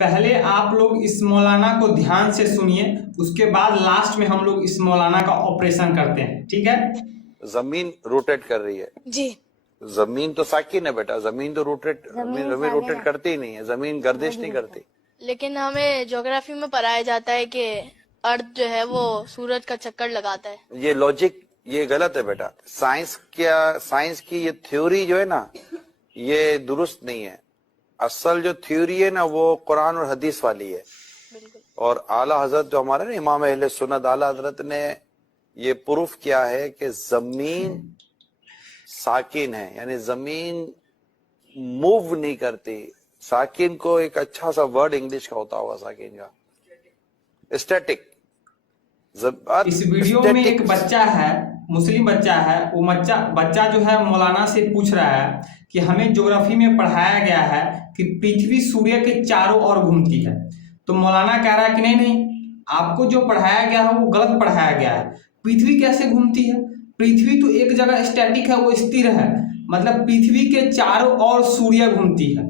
पहले आप लोग इस मौलाना को ध्यान से सुनिए, उसके बाद लास्ट में हम लोग इस मौलाना का ऑपरेशन करते हैं, ठीक है। जमीन रोटेट कर रही है जी। जमीन तो साकिन है बेटा, जमीन तो जमीन रोटेट करती ही नहीं है, जमीन गर्दिश नहीं करती। लेकिन हमें ज्योग्राफी में पढ़ाया जाता है कि अर्थ जो है वो सूरज का चक्कर लगाता है। ये लॉजिक ये गलत है बेटा। साइंस की ये थ्योरी जो है ना, ये दुरुस्त नहीं है। असल जो थ्योरी है ना, वो कुरान और हदीस वाली है। और आला हजरत जो हमारे ना इमाम अहले सुन्नत आला हजरत ने ये प्रूफ किया है कि जमीन साकिन है, यानी जमीन मूव नहीं करती। साकिन को एक अच्छा सा वर्ड इंग्लिश का होता होगा, साकिन का स्टैटिक। इस वीडियो में एक बच्चा है, मुस्लिम बच्चा है, वो बच्चा जो है मौलाना से पूछ रहा है कि हमें ज्योग्राफी में पढ़ाया गया है कि पृथ्वी सूर्य के चारों ओर घूमती है। तो मौलाना कह रहा है कि नहीं नहीं, आपको जो पढ़ाया गया है वो गलत पढ़ाया गया है। पृथ्वी कैसे घूमती है? पृथ्वी तो एक जगह स्टैटिक है, वो स्थिर है। मतलब पृथ्वी के चारों ओर सूर्य घूमती है।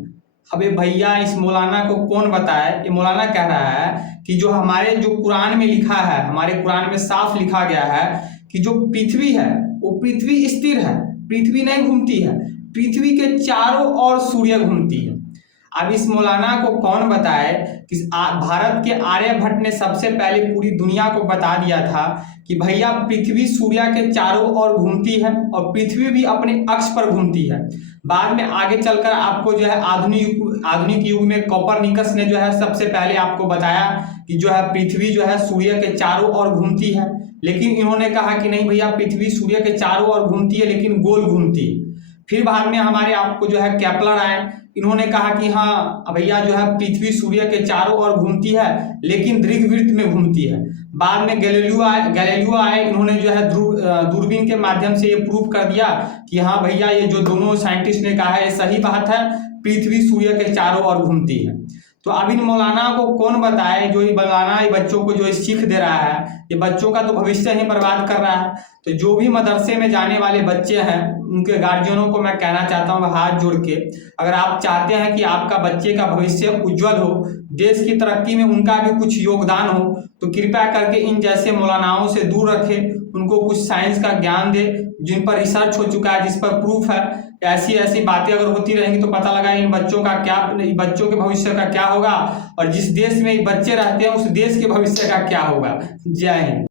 अबे भैया, इस मौलाना को कौन बताए? ये मौलाना कह रहा है कि जो हमारे जो कुरान में लिखा है, हमारे कुरान में साफ लिखा गया है कि जो पृथ्वी है वो पृथ्वी स्थिर है, पृथ्वी नहीं घूमती है, पृथ्वी के चारों ओर सूर्य घूमती है। अब इस मौलाना को कौन बताए कि भारत के आर्यभट्ट ने सबसे पहले पूरी दुनिया को बता दिया था कि भैया पृथ्वी सूर्य के चारों ओर घूमती है और पृथ्वी भी अपने अक्ष पर घूमती है। बाद में आगे चलकर आपको जो है आधुनिक युग में कोपरनिकस ने जो है सबसे पहले आपको बताया कि जो है पृथ्वी जो है सूर्य के चारों ओर घूमती है। लेकिन इन्होंने कहा कि नहीं भैया, पृथ्वी सूर्य के चारों ओर घूमती है लेकिन गोल घूमती है। फिर बाद में हमारे आपको जो है केपलर आए, इन्होंने कहा कि हाँ भैया जो है पृथ्वी सूर्य के चारों ओर घूमती है लेकिन दीर्घवृत्त में घूमती है। बाद में गैलीलियो आए, इन्होंने जो है दूरबीन के माध्यम से ये प्रूफ कर दिया कि हाँ भैया, ये जो दोनों साइंटिस्ट ने कहा है ये सही बात है, पृथ्वी सूर्य के चारों ओर घूमती है। तो अब इन मौलाना को कौन बताए? जो ये मौलाना ये बच्चों को जो सीख दे रहा है, ये बच्चों का तो भविष्य ही बर्बाद कर रहा है। तो जो भी मदरसे में जाने वाले बच्चे हैं, उनके गार्जियनों को मैं कहना चाहता हूँ हाथ जोड़ के, अगर आप चाहते हैं कि आपका बच्चे का भविष्य उज्जवल हो, देश की तरक्की में उनका भी कुछ योगदान हो, तो कृपया करके इन जैसे मौलानाओं से दूर रखें। उनको कुछ साइंस का ज्ञान दे जिन पर रिसर्च हो चुका है, जिस पर प्रूफ है। ऐसी बातें अगर होती रहेंगी तो पता लगा इन बच्चों के भविष्य का क्या होगा और जिस देश में बच्चे रहते हैं उस देश के भविष्य का क्या होगा। जय हिंद।